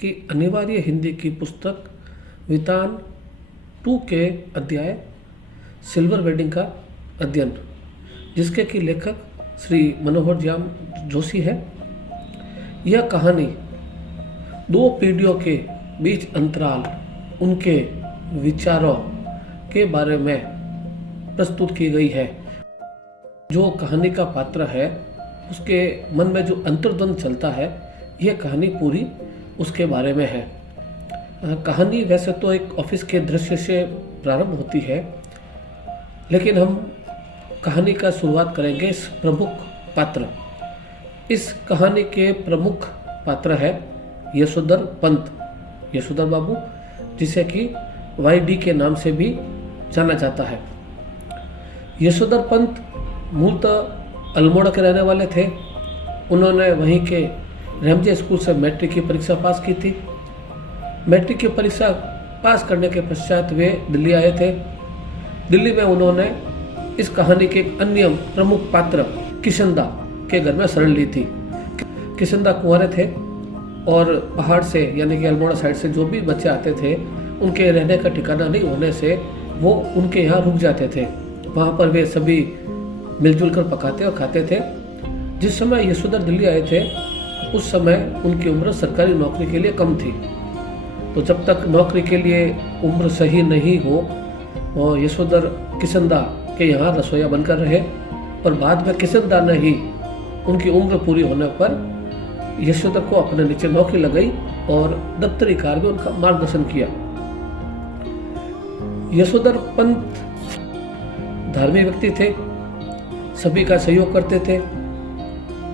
कि अनिवार्य हिंदी की पुस्तक वितान 2 के अध्याय सिल्वर वेडिंग का अध्ययन, जिसके कि लेखक श्री मनोहर श्याम जोशी है। यह कहानी 2 पीढ़ियों के बीच अंतराल, उनके विचारों के बारे में प्रस्तुत की गई है। जो कहानी का पात्र है उसके मन में जो अंतर्द्वंद चलता है, यह कहानी पूरी उसके बारे में है। कहानी वैसे तो एक ऑफिस के दृश्य से प्रारंभ होती है, लेकिन हम कहानी का शुरुआत करेंगे इस प्रमुख पात्र। इस कहानी के प्रमुख पात्र है यशोधर पंत, यशोधर बाबू, जिसे कि वाईडी के नाम से भी जाना जाता है। यशोधर पंत मूलतः अल्मोड़ा के रहने वाले थे। उन्होंने वहीं के रेमजे स्कूल से मैट्रिक की परीक्षा पास की थी। मैट्रिक की परीक्षा पास करने के पश्चात वे दिल्ली आए थे। दिल्ली में उन्होंने इस कहानी के एक अन्य प्रमुख पात्र किशनदा के घर में शरण ली थी। किशनदा कुंवारे थे और पहाड़ से यानी कि अल्मोड़ा साइड से जो भी बच्चे आते थे, उनके रहने का ठिकाना नहीं होने से वो उनके यहाँ रुक जाते थे। वहाँ पर वे सभी मिलजुल कर पकाते और खाते थे। जिस समय यशोधर दिल्ली आए थे उस समय उनकी उम्र सरकारी नौकरी के लिए कम थी। तो जब तक नौकरी के लिए उम्र सही नहीं हो, यशोधर किशनदा के यहाँ रसोईया बनकर रहे और बाद में किशनदा ने ही उनकी उम्र पूरी होने पर यशोधर को अपने नीचे नौकरी लगाई और दफ्तरी कार्य में उनका मार्गदर्शन किया। यशोधर पंत धार्मिक व्यक्ति थे, सभी का सहयोग करते थे,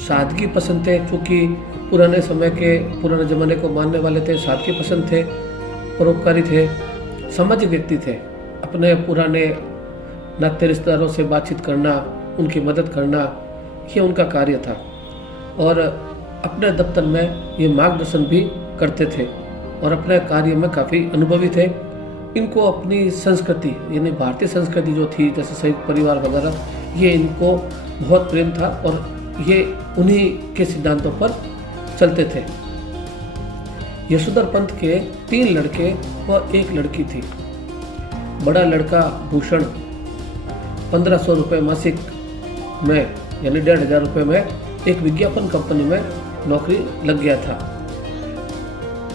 सादगी पसंद थे, क्योंकि पुराने ज़माने को मानने वाले थे, सादगी पसंद थे, परोपकारी थे, सामाजिक व्यक्ति थे। अपने पुराने नाते रिश्तेदारों से बातचीत करना, उनकी मदद करना, ये उनका कार्य था। और अपने दफ्तर में ये मार्गदर्शन भी करते थे और अपने कार्य में काफ़ी अनुभवी थे। इनको अपनी संस्कृति यानी भारतीय संस्कृति जो थी, जैसे संयुक्त परिवार वगैरह, ये इनको बहुत प्रेम था और ये उन्हीं के सिद्धांतों पर चलते थे। यशोधर पंत के 3 लड़के व 1 लड़की थी। बड़ा लड़का भूषण 1500 रुपये मासिक में यानी 1500 रुपये में एक विज्ञापन कंपनी में नौकरी लग गया था।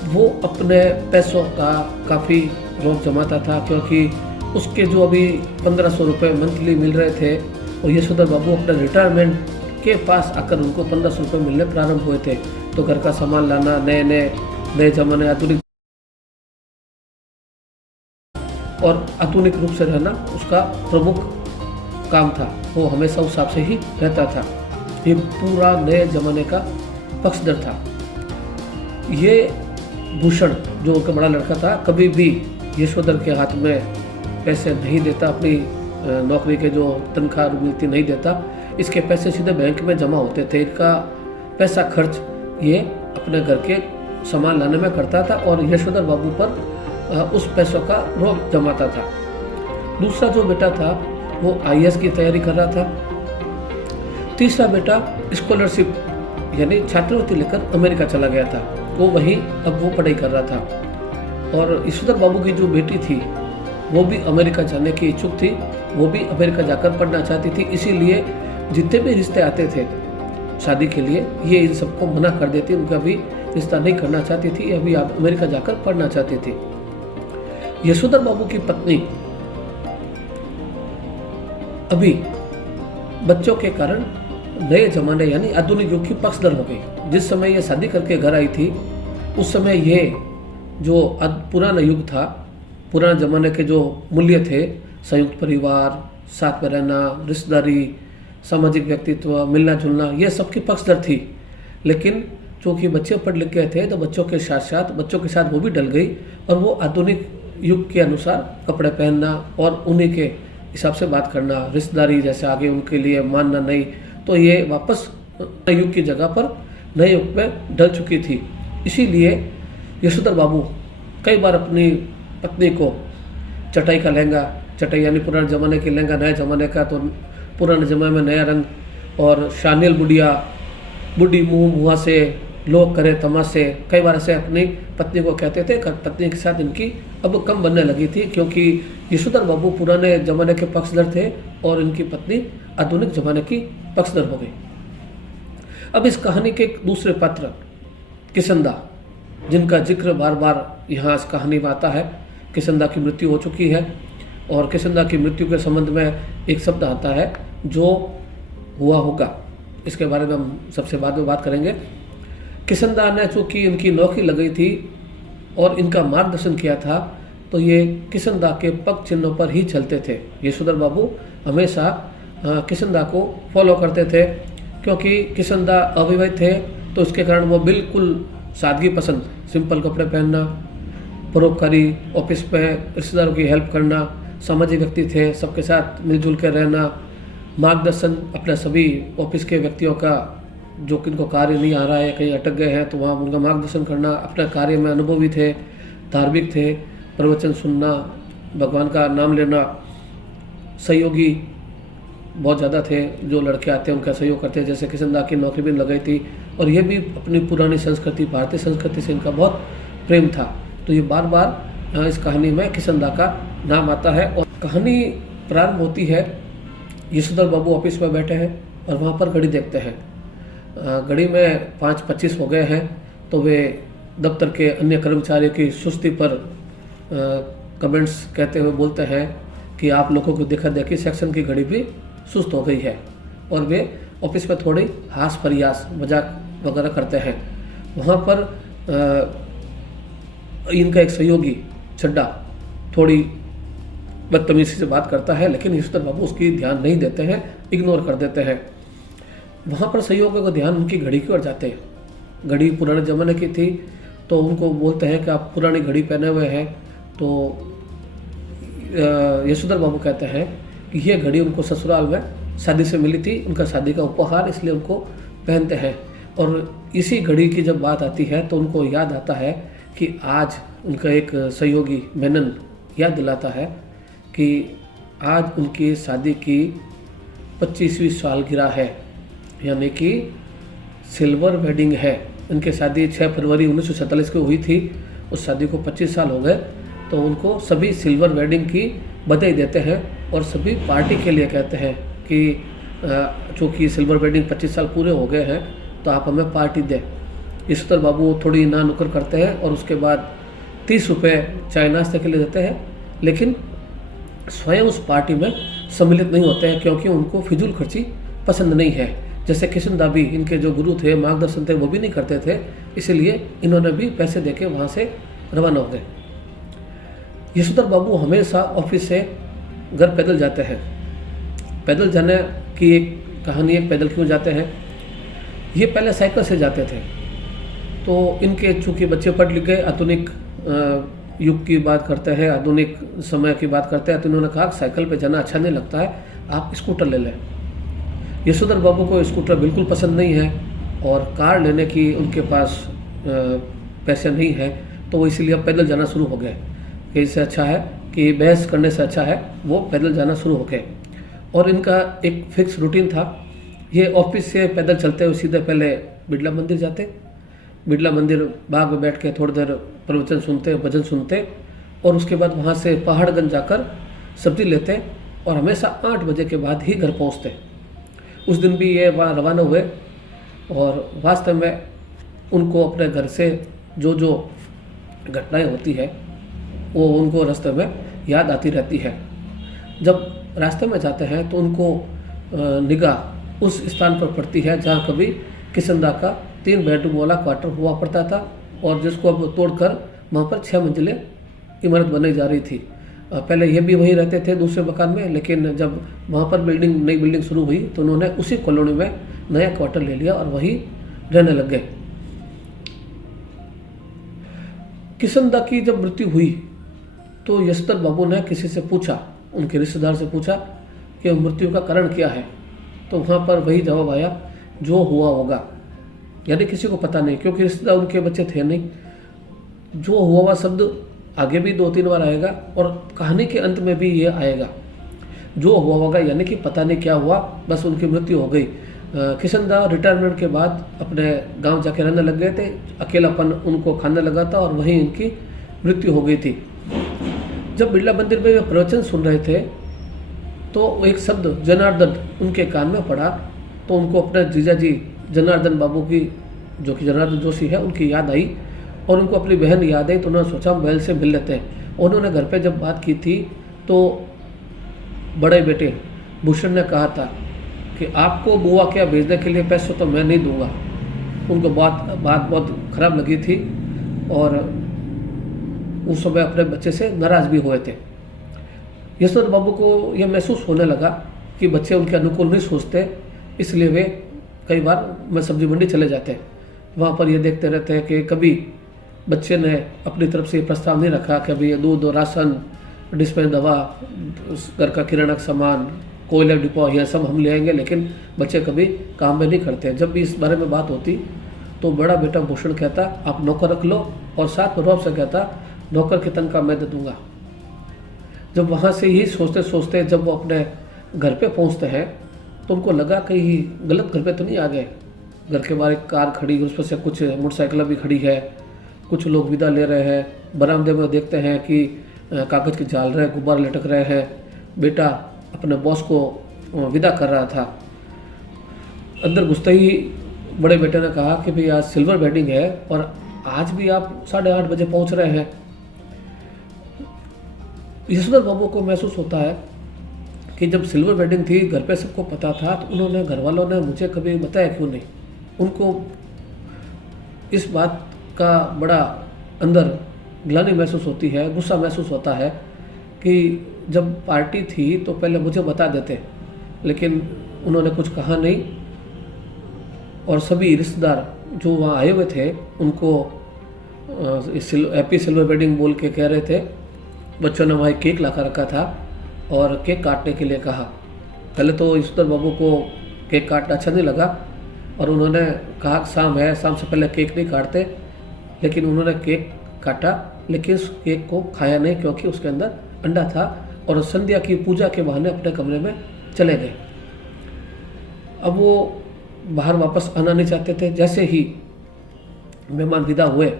वो अपने पैसों का काफ़ी रोक जमाता था, क्योंकि उसके जो अभी 1500 रुपये मंथली मिल रहे थे और यशोधर बाबू अपने रिटायरमेंट के पास आकर उनको 1500 रुपये मिलने प्रारंभ हुए थे। तो घर का सामान लाना, नए जमाने आधुनिक रूप से रहना उसका प्रमुख काम था। वो हमेशा उस हिसाब से ही रहता था। ये पूरा नए जमाने का पक्षधर था। ये भूषण जो उनका बड़ा लड़का था, कभी भी यशोधर के हाथ में पैसे नहीं देता, अपनी नौकरी के जो तनख्वाह मिलती नहीं देता। इसके पैसे सीधे बैंक में जमा होते थे। इनका पैसा खर्च ये अपने घर के सामान लाने में करता था और यशोधर बाबू पर उस पैसों का रोक जमाता था। दूसरा जो बेटा था वो IAS की तैयारी कर रहा था। तीसरा बेटा स्कॉलरशिप यानी छात्रवृत्ति लेकर अमेरिका चला गया था। वो वहीं अब वो पढ़ाई कर रहा था। और यशोधर बाबू की जो बेटी थी वो भी अमेरिका जाने की इच्छुक थी। वो भी अमेरिका जाकर पढ़ना चाहती थी। इसीलिए जितने भी रिश्ते आते थे शादी के लिए, ये इन सबको मना कर देती। उनका भी रिश्ता नहीं करना चाहती थी। अभी आप अमेरिका जाकर पढ़ना चाहती थी। यशोधर बाबू की पत्नी अभी बच्चों के कारण नए जमाने यानी आधुनिक युग की पक्षधर हो गई। जिस समय ये शादी करके घर आई थी उस समय ये जो पुराना युग था, पुराने ज़माने के जो मूल्य थे, संयुक्त परिवार, साथ में रहना, रिश्तेदारी, सामाजिक व्यक्तित्व, मिलना जुलना, ये सबकी पक्षधर थी। लेकिन चूँकि बच्चे पढ़ लिख गए थे तो बच्चों के साथ वो भी डल गई और वो आधुनिक युग के अनुसार कपड़े पहनना और उन्हीं के हिसाब से बात करना, रिश्तेदारी जैसे आगे उनके लिए मानना नहीं, तो ये वापस नए युग की जगह पर नए युग में डल चुकी थी। इसीलिए यशोधर बाबू कई बार अपनी पत्नी को चटाई का लहंगा, चटाई यानी पुराने ज़माने के लहंगा, नए ज़माने का तो पुराने ज़माने में नया रंग, और शानियल बुढ़ी मुँह से लोग करे तमाशे, कई बार ऐसे अपनी पत्नी को कहते थे। पत्नी के साथ इनकी अब कम बनने लगी थी, क्योंकि यशोधर बाबू पुराने ज़माने के पक्षधर थे और इनकी पत्नी आधुनिक ज़माने की पक्षधर हो गई। अब इस कहानी के एक दूसरे पात्र किशनदा, जिनका जिक्र बार बार यहाँ इस कहानी में आता है। किशनदा की मृत्यु हो चुकी है और किशनदा की मृत्यु के संबंध में एक शब्द आता है, जो हुआ होगा। इसके बारे में हम सबसे बाद में बात करेंगे। किशनदा ने चूँकि इनकी नौकरी लगी थी और इनका मार्गदर्शन किया था, तो ये किशनदा के पग चिन्हों पर ही चलते थे। यशोधर बाबू हमेशा किशनदा को फॉलो करते थे, क्योंकि किशनदा अविवाहित थे, तो इसके कारण वो बिल्कुल सादगी पसंद, सिंपल कपड़े पहनना, परोपकारी, ऑफिस में रिश्तेदारों की हेल्प करना, सामाजिक व्यक्ति थे, सबके साथ मिलजुल कर रहना, मार्गदर्शन अपने सभी ऑफिस के व्यक्तियों का, जो किनको कार्य नहीं आ रहा है, कहीं अटक गए हैं तो वहाँ उनका मार्गदर्शन करना, अपने कार्य में अनुभवी थे, धार्मिक थे, प्रवचन सुनना, भगवान का नाम लेना, सहयोगी बहुत ज़्यादा थे, जो लड़के आते हैं उनका सहयोग करते हैं। जैसे किशनदा की नौकरी भी लगाई थी और ये भी अपनी पुरानी संस्कृति, भारतीय संस्कृति से इनका बहुत प्रेम था। तो ये बार बार इस कहानी में किशनदा का नाम आता है। और कहानी प्रारंभ होती है, यशोधर बाबू ऑफिस में बैठे हैं और वहाँ पर घड़ी देखते हैं। घड़ी में 5:25 हो गए हैं, तो वे दफ्तर के अन्य कर्मचारियों की सुस्ती पर कमेंट्स कहते हुए बोलते हैं कि आप लोगों को देखा देखी सेक्शन की घड़ी भी सुस्त हो गई है। और वे ऑफिस में थोड़ी हास परियास मजाक वगैरह करते हैं। वहाँ पर इनका एक सहयोगी चड्डा थोड़ी बदतमीजी से बात करता है, लेकिन यशोधर बाबू उसकी ध्यान नहीं देते हैं, इग्नोर कर देते हैं। वहाँ पर सहयोगियों का ध्यान उनकी घड़ी की ओर जाते हैं। घड़ी पुराने ज़माने की थी, तो उनको बोलते हैं कि आप पुरानी घड़ी पहने हुए हैं। तो यशोधर बाबू कहते हैं कि ये घड़ी उनको ससुराल में शादी से मिली थी, उनका शादी का उपहार, इसलिए उनको पहनते हैं। और इसी घड़ी की जब बात आती है तो उनको याद आता है कि आज उनका एक सहयोगी मेनन याद दिलाता है कि आज उनकी शादी की 25वीं सालगिरह है, यानी कि सिल्वर वेडिंग है। उनकी शादी 6 फरवरी 1947 को हुई थी। उस शादी को 25 साल हो गए, तो उनको सभी सिल्वर वेडिंग की बधाई देते हैं और सभी पार्टी के लिए कहते हैं कि चूँकि सिल्वर वेडिंग 25 साल पूरे हो गए हैं, तो आप हमें पार्टी दें। यशोधर बाबू थोड़ी ना नुक्कड़ करते हैं और उसके बाद 30 रुपये चाय नाश्ते के लिए देते हैं, लेकिन स्वयं उस पार्टी में सम्मिलित नहीं होते हैं, क्योंकि उनको फिजूल खर्ची पसंद नहीं है। जैसे किशनदा भी, इनके जो गुरु थे, मार्गदर्शन थे, वो भी नहीं करते थे, इसलिए इन्होंने भी पैसे देके वहाँ से रवाना हो गए। यशोधर बाबू हमेशा ऑफिस से घर पैदल जाते हैं। पैदल जाने की एक कहानी है, पैदल क्यों जाते हैं। ये पहले साइकिल से जाते थे, तो इनके चूँकि बच्चे पढ़ लिख गए, आधुनिक युग की बात करते हैं, आधुनिक समय की बात करते हैं, तो इन्होंने कहा साइकिल पे जाना अच्छा नहीं लगता है, आप स्कूटर ले लें। यशोधर बाबू को स्कूटर बिल्कुल पसंद नहीं है और कार लेने की उनके पास पैसे नहीं है, तो वो इसीलिए पैदल जाना शुरू हो गए कि इससे अच्छा है कि बहस करने से अच्छा है वो पैदल जाना शुरू हो गए। और इनका एक फिक्स रूटीन था, ये ऑफिस से पैदल चलते हुए सीधे पहले बिड़ला मंदिर जाते, बिड़ला मंदिर बाग में बैठ के थोड़ी देर प्रवचन सुनते, भजन सुनते, और उसके बाद वहाँ से पहाड़गंज जाकर सब्जी लेते और हमेशा 8 बजे के बाद ही घर पहुँचते। उस दिन भी ये वहाँ रवाना हुए और वास्तव में उनको अपने घर से जो जो घटनाएं होती है वो उनको रास्ते में याद आती रहती है। जब रास्ते में जाते हैं तो उनको निगाह उस स्थान पर पड़ती है जहाँ कभी किशनदा का 3 बेडरूम वाला क्वार्टर हुआ पड़ता था और जिसको अब तोड़कर वहाँ पर 6 मंजिलें इमारत बनाई जा रही थी। पहले ये भी वहीं रहते थे दूसरे मकान में, लेकिन जब वहाँ पर नई बिल्डिंग शुरू हुई तो उन्होंने उसी कॉलोनी में नया क्वार्टर ले लिया और वहीं रहने लग गए। किशनदा की जब मृत्यु हुई तो यशोधर बाबू ने किसी से पूछा, उनके रिश्तेदार से पूछा कि मृत्यु का कारण क्या है, तो वहाँ पर वही जवाब आया, जो हुआ होगा। यानी किसी को पता नहीं, क्योंकि रिश्तेदार उनके बच्चे थे नहीं। जो हुआ हुआ शब्द आगे भी 2-3 बार आएगा और कहानी के अंत में भी ये आएगा, जो हुआ होगा, यानी कि पता नहीं क्या हुआ, बस उनकी मृत्यु हो गई। किशनदा रिटायरमेंट के बाद अपने गांव जाके रहने लग गए थे। अकेलापन उनको खाने लगा था और वहीं इनकी मृत्यु हो गई थी। जब बिरला मंदिर में वे प्रवचन सुन रहे थे तो एक शब्द जनार्दन उनके कान में पड़ा, तो उनको अपने जीजा जी जनार्दन बाबू की, जो कि जनार्दन जोशी है, उनकी याद आई और उनको अपनी बहन याद आई। तो उन्होंने सोचा महल से मिल लेते हैं। उन्होंने घर पे जब बात की थी तो बड़े बेटे भूषण ने कहा था कि आपको बुआ क्या भेजने के लिए पैसे तो मैं नहीं दूंगा। उनको बात बहुत खराब लगी थी और उस समय अपने बच्चे से नाराज़ भी हुए थे। यशवंत बाबू को यह महसूस होने लगा कि बच्चे उनके अनुकूल नहीं सोचते, इसलिए वे कई बार मैं सब्जी मंडी चले जाते। वहाँ पर ये देखते रहते हैं कि कभी बच्चे ने अपनी तरफ से प्रस्ताव नहीं रखा कि अभी दूध और राशन, डिस्पेंस दवा, घर का किराना का सामान, कोयला डिपो, यह सब हम ले आएंगे, लेकिन बच्चे कभी काम में नहीं करते। जब भी इस बारे में बात होती तो बड़ा बेटा भूषण कहता आप नौकर रख लो, और साथ में रौब से कहता नौकर की तनख्वाह मैं दे दूंगा। जब वहाँ से ही सोचते सोचते जब वो अपने घर पे पहुँचते हैं तो उनको लगा कहीं गलत घर पे तो नहीं आ गए। घर के बाहर एक कार खड़ी, उस पर से कुछ मोटरसाइकिल भी खड़ी है, कुछ लोग विदा ले रहे हैं। बरामदे में देखते हैं कि कागज़ की जाल रहे, गुब्बारे लटक रहे हैं। बेटा अपने बॉस को विदा कर रहा था। अंदर घुसते ही बड़े बेटे ने कहा कि भाई आज सिल्वर वेडिंग है और आज भी आप 8:30 बजे पहुंच रहे हैं। यशवंत बाबू को महसूस होता है कि जब सिल्वर वेडिंग थी, घर पे सबको पता था, तो उन्होंने, घर वालों ने मुझे कभी बताया क्यों नहीं। उनको इस बात का बड़ा अंदर ग्लानि महसूस होती है, गुस्सा महसूस होता है कि जब पार्टी थी तो पहले मुझे बता देते, लेकिन उन्होंने कुछ कहा नहीं। और सभी रिश्तेदार जो वहाँ आए हुए थे उनको हैप्पी सिल्वर वेडिंग बोल के कह रहे थे। बच्चों ने वहाँ केक ला कर रखा था और केक काटने के लिए कहा। पहले तो यशवंत बाबू को केक काटना अच्छा नहीं लगा और उन्होंने कहा शाम है, शाम से पहले केक नहीं काटते, लेकिन उन्होंने केक काटा, लेकिन उस केक को खाया नहीं क्योंकि उसके अंदर अंडा था, और संध्या की पूजा के बहाने अपने कमरे में चले गए। अब वो बाहर वापस आना नहीं चाहते थे। जैसे ही मेहमान विदा हुए,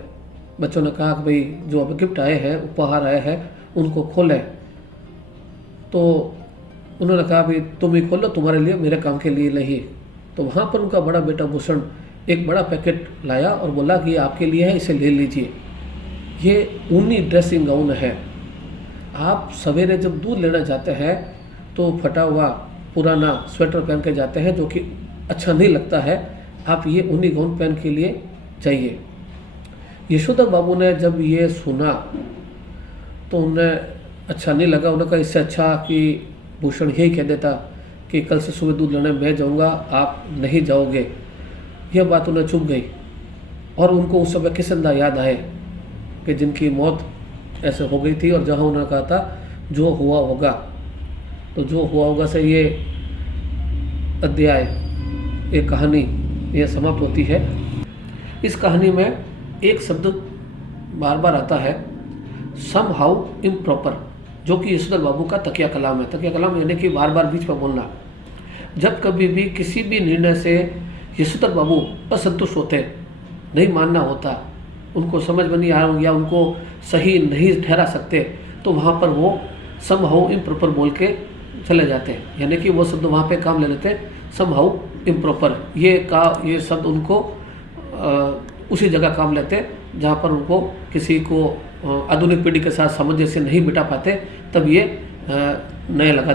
बच्चों ने कहा कि भाई जो अब गिफ्ट आए हैं, उपहार आए हैं, उनको खोलें। तो उन्होंने कहा भाई तुम ही खोलो, तुम्हारे लिए, मेरे काम के लिए नहीं। तो वहाँ पर उनका बड़ा बेटा भूषण एक बड़ा पैकेट लाया और बोला कि ये आपके लिए है, इसे ले लीजिए। ये ऊनी ड्रेसिंग गाउन है। आप सवेरे जब दूध लेना जाते हैं तो फटा हुआ पुराना स्वेटर पहन के जाते हैं, जो कि अच्छा नहीं लगता है। आप ये ऊनी गाउन पहन के लिए जाइए। यशोदा बाबू ने जब ये सुना तो उन्हें अच्छा नहीं लगा। उन्होंने कहा इससे अच्छा कि भूषण यही कह देता कि कल से सुबह दूध लेने मैं जाऊंगा, आप नहीं जाओगे। यह बात उन्हें चुभ गई और उनको उस समय किशनदा याद आए कि जिनकी मौत ऐसे हो गई थी, और जहां उन्होंने कहा था जो हुआ होगा। तो जो हुआ होगा से ये अध्याय, ये कहानी ये समाप्त होती है। इस कहानी में एक शब्द बार बार आता है, सम हाउ इम्प्रॉपर, जो कि यशवंत बाबू का तकिया कलाम है। तकिया कलाम यानी कि बार बार बीच में बोलना। जब कभी भी किसी भी निर्णय से यशवंत बाबू असंतुष्ट होते, नहीं मानना होता, उनको समझ में नहीं आ रहा या उनको सही नहीं ठहरा सकते, तो वहाँ पर वो सम हाउ इम्प्रॉपर बोल के चले जाते हैं। यानी कि वो शब्द वहाँ पे काम ले लेते हैं, सम हाउ इम्प्रॉपर। ये शब्द उनको उसी जगह काम लेते हैं जहाँ पर उनको किसी को आधुनिक पीढ़ी के साथ सामंजस्य नहीं बिठा पाते, तब ये नए लगा